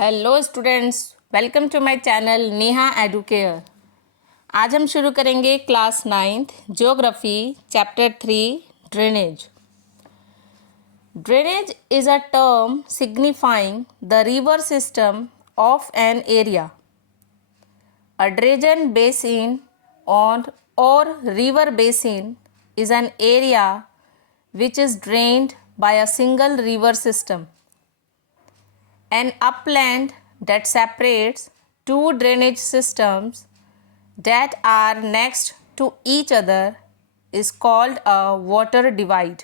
Hello students, welcome to my channel Neha Educare. आज हम शुरू करेंगे class 9th geography chapter 3 drainage. Drainage is a term signifying the river system of an area. A drainage basin और river basin is an area which is drained by a single river system. An upland that separates two drainage systems that are next to each other is called a water divide.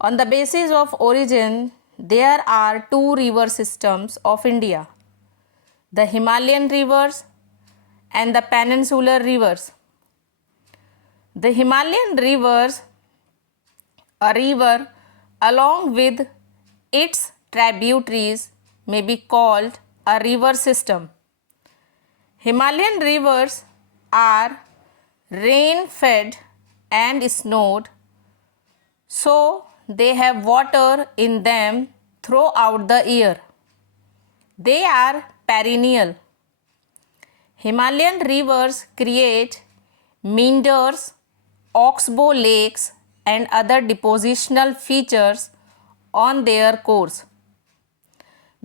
On the basis of origin, there are two river systems of India, the Himalayan rivers and the peninsular rivers. The Himalayan rivers, a river along with its tributaries, may be called a river system. Himalayan rivers are rain fed and snowed, so they have water in them throughout the year. They are perennial. Himalayan rivers create meanders, oxbow lakes, and other depositional features on their course.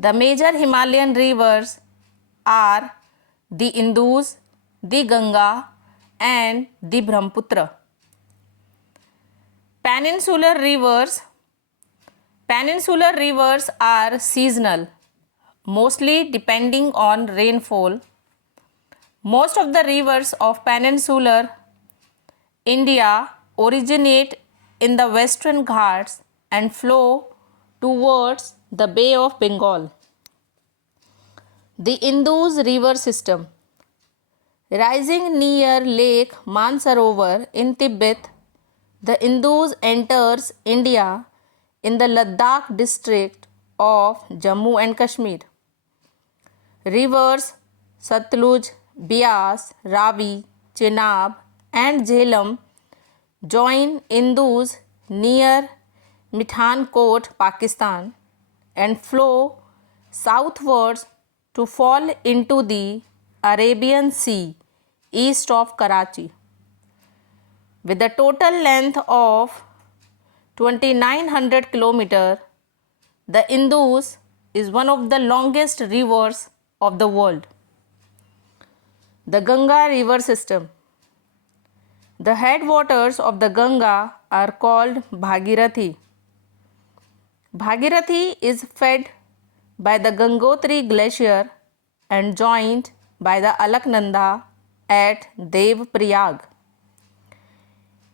The major Himalayan rivers are the Indus, the Ganga, and the Brahmaputra. Peninsular rivers are seasonal, mostly depending on rainfall. Most of the rivers of peninsular India originate in the Western Ghats and flow towards the Bay of Bengal. The Indus River System. Rising near Lake Mansarovar in Tibet, the Indus enters India in the Ladakh district of Jammu and Kashmir. Rivers Satluj, Beas, Ravi, Chenab, and Jhelum join Indus near Mithankot, Pakistan, and flow southwards to fall into the Arabian Sea east of Karachi. With a total length of 2900 km, the Indus is one of the longest rivers of the world. The Ganga River System. The headwaters of the Ganga are called Bhagirathi. Bhagirathi is fed by the Gangotri glacier and joined by the Alaknanda at Devprayag.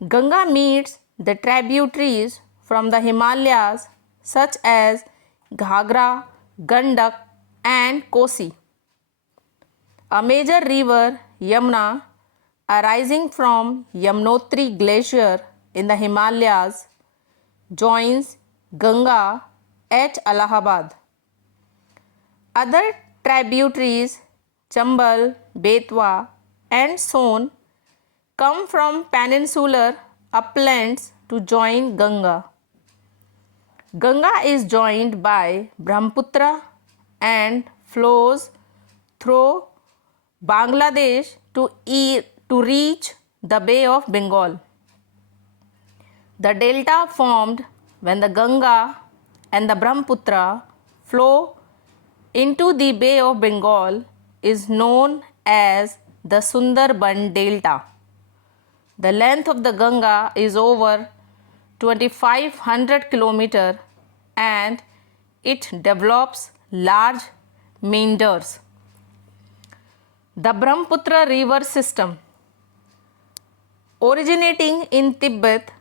Ganga meets the tributaries from the Himalayas such as Ghagra, Gandak, and Kosi. A major river, Yamuna, arising from Yamunotri glacier in the Himalayas, joins Ganga at Allahabad. Other tributaries, Chambal, Betwa, and Son, come from peninsular uplands to join Ganga. Ganga is joined by Brahmaputra and flows through Bangladesh to reach the Bay of Bengal. The delta formed when the Ganga and the Brahmaputra flow into the Bay of Bengal is known as the Sundarban Delta. The length of the Ganga is over 2500 km and it develops large meanders. The Brahmaputra River System. Originating in Tibet,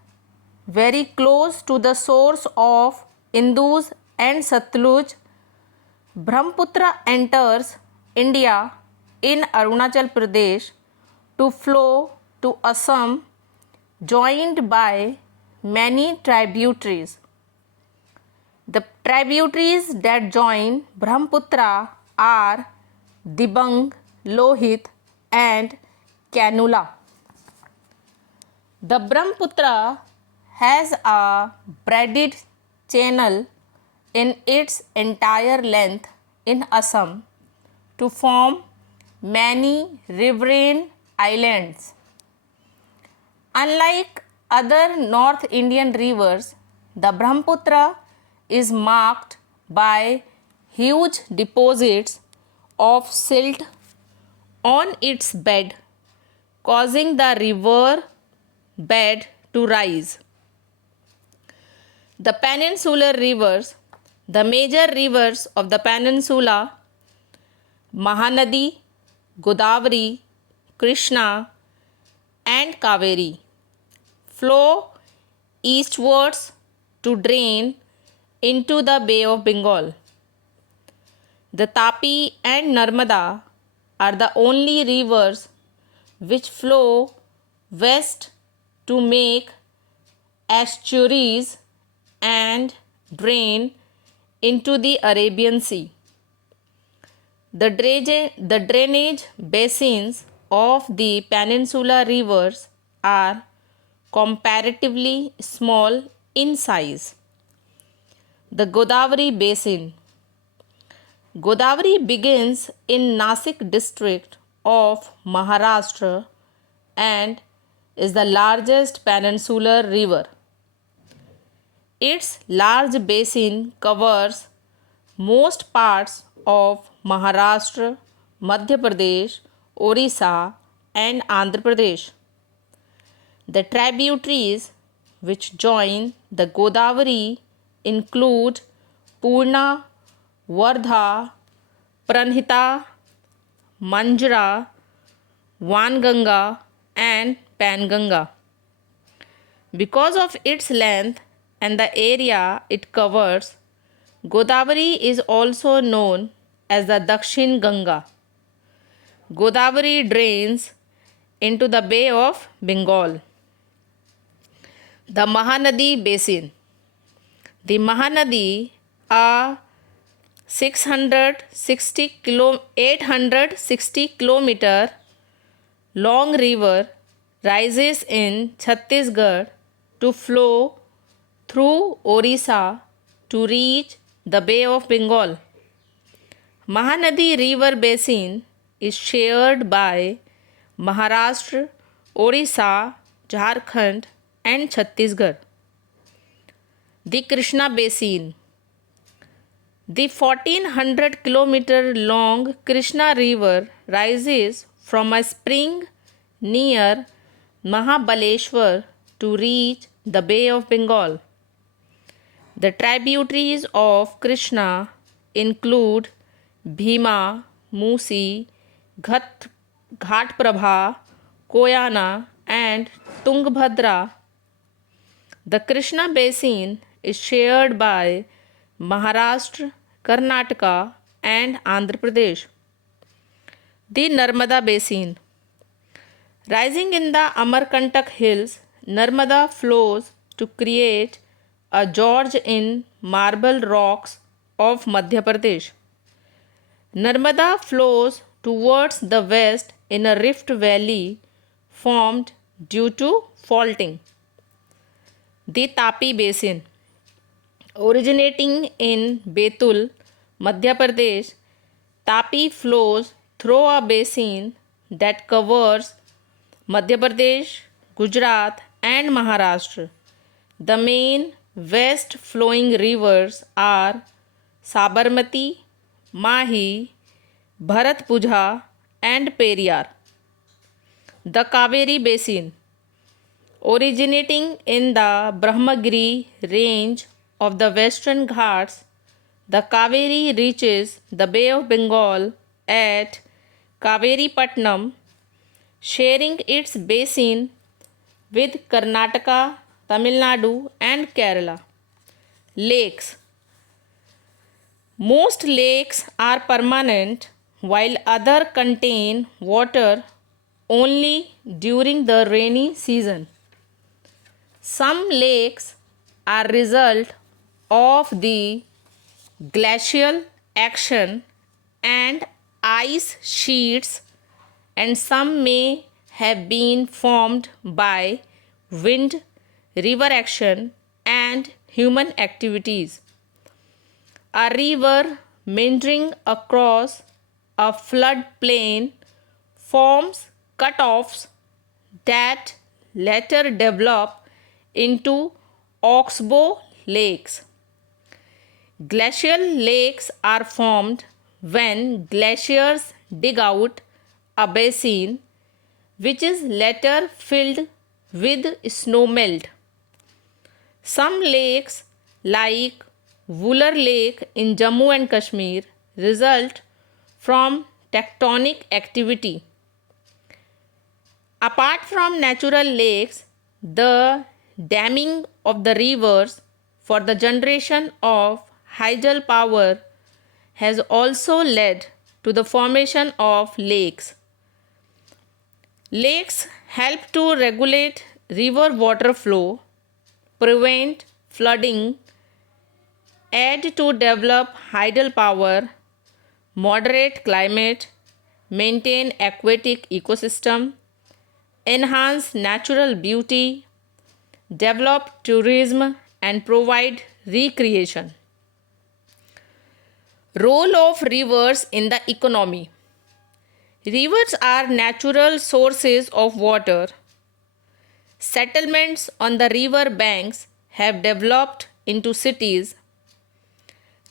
very close to the source of Indus and Satluj, Brahmaputra enters India in Arunachal Pradesh to flow to Assam, joined by many tributaries. The tributaries that join Brahmaputra are Dibang, Lohit, and Kanula. The Brahmaputra has a braided channel in its entire length in Assam to form many riverine islands. Unlike other North Indian rivers, the Brahmaputra is marked by huge deposits of silt on its bed, causing the river bed to rise. The peninsular rivers, the major rivers of the peninsula, Mahanadi, Godavari, Krishna, and Kaveri, flow eastwards to drain into the Bay of Bengal. The Tapi and Narmada are the only rivers which flow west to make estuaries and drain into the Arabian Sea. The drainage basins of the peninsula rivers are comparatively small in size. The Godavari Basin. Godavari begins in Nasik district of Maharashtra and is the largest peninsular river. Its large basin covers most parts of Maharashtra, Madhya Pradesh, Orissa, and Andhra Pradesh. The tributaries which join the Godavari include Purna, Wardha, Pranhita, Manjra, Vanganga, and Panganga. Because of its length and the area it covers, Godavari is also known as the Dakshin Ganga. Godavari drains into the Bay of Bengal. The Mahanadi Basin. The Mahanadi, a 860 kilometer long river, rises in Chhattisgarh to flow through Orissa to reach the Bay of Bengal. Mahanadi River Basin is shared by Maharashtra, Orissa, Jharkhand, and Chhattisgarh. The Krishna Basin. The 1400 kilometer long Krishna River rises from a spring near Mahabaleshwar to reach the Bay of Bengal. The tributaries of Krishna include Bhima, Musi, Ghatprabha, Koyana, and Tungabhadra. The Krishna Basin is shared by Maharashtra, Karnataka, and Andhra Pradesh. The Narmada Basin. Rising in the Amarkantak Hills, Narmada flows to create a gorge in marble rocks of Madhya Pradesh. Narmada flows towards the west in a rift valley formed due to faulting. The Tapi Basin. Originating in Betul, Madhya Pradesh, Tapi flows through a basin that covers Madhya Pradesh, Gujarat, and Maharashtra. The main west flowing rivers are Sabarmati, Mahi, Bharatpuzha, and Periyar. The Kaveri Basin. Originating in the Brahmagiri range of the Western Ghats, the Kaveri reaches the Bay of Bengal at Kaveripatnam, sharing its basin with Karnataka, Tamil Nadu, and Kerala. Lakes. Most lakes are permanent, while others contain water only during the rainy season. Some lakes are result of the glacial action and ice sheets, and some may have been formed by wind, river action, and human activities. A river meandering across a floodplain forms cutoffs that later develop into oxbow lakes. Glacial lakes are formed when glaciers dig out a basin which is later filled with snowmelt. Some lakes, like Wular Lake in Jammu and Kashmir, result from tectonic activity. Apart from natural lakes, the damming of the rivers for the generation of hydel power has also led to the formation of lakes. Lakes help to regulate river water flow, prevent flooding, add to develop hydel power, moderate climate, maintain aquatic ecosystem, enhance natural beauty, develop tourism and provide recreation. Role of rivers in the economy. Rivers are natural sources of water. Settlements on the river banks have developed into cities.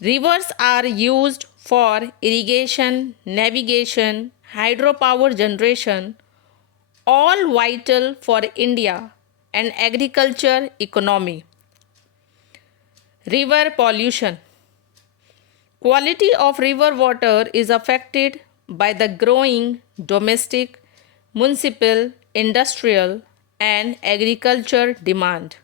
Rivers are used for irrigation, navigation, hydropower generation, all vital for India and agriculture economy. River pollution. Quality of river water is affected by the growing domestic, municipal, industrial and agriculture demand.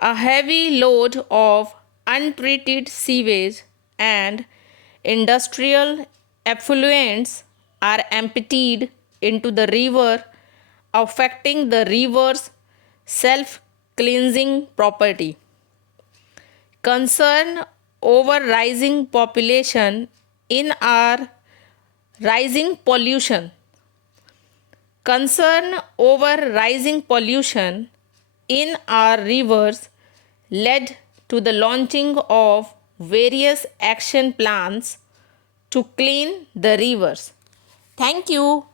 A heavy load of untreated sewage and industrial effluents are emptied into the river, affecting the river's self-cleansing property. Concern over rising population in our rising pollution. Concern over rising pollution in our rivers led to the launching of various action plans to clean the rivers. Thank you.